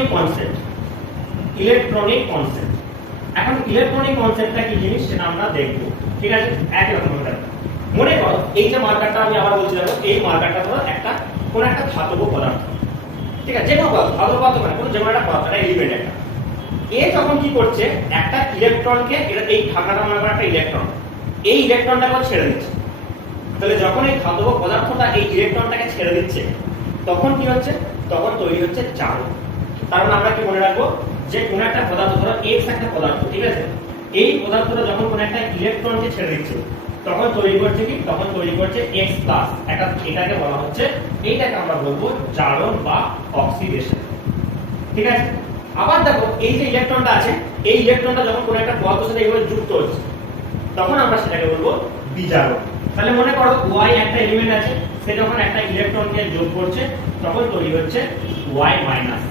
Electronic concept. Electronic concept, এখন electronic কনসেপ্টটা কি জিনিস সেটা আমরা দেখব। ঠিক আছে, একই রকম ভাবে মনে করো এই যে মার্কারটা আমি আবার বলছি দেখো, এই মার্কারটা ধরো একটা কোন একটা ধাতব পদার্থ, ঠিক আছে, যে কোনো ধাতব পদার্থ মানে কোন যেমন একটা পদার্থ, একটা এলিমেন্ট একটা, এ যখন কি করছে একটা ইলেকট্রনকে, এটা এই ঢাকাটা মনে করো একটা ইলেকট্রন, এই ইলেকট্রনটাকে ছেড়ে দিচ্ছে। তাহলে যখন এই ধাতব পদার্থটা এই ইলেকট্রনটাকে ছেড়ে দিচ্ছে তখন কি হচ্ছে, তখন তৈরি হচ্ছে জারণ। কারণ আমরা কি মনে রাখবো যে কোন একটা পদার্থ ধরো এক্স একটা পদার্থ, ঠিক আছে, এই পদার্থটা যখন কোন একটা ইলেকট্রনকে ছেড়ে দিচ্ছে তখন তৈরি করছে কি, তখন তৈরি করছে X প্লাস একটা, এটাকে বলা হচ্ছে, এইটাকে আমরা বলবো জারণ বা অক্সিডেশন। ঠিক আছে, আবার দেখো এই যে ইলেকট্রনটা আছে, এই ইলেকট্রনটা যখন কোন একটা পদার্থের সাথে এইভাবে যুক্ত হচ্ছে তখন আমরা সেটাকে বলবো বিজারণ। তাহলে মনে করো Y একটা এলিমেন্ট আছে, সে যখন একটা ইলেকট্রনকে যোগ করছে তখন তৈরি হচ্ছে Y মাইনাস।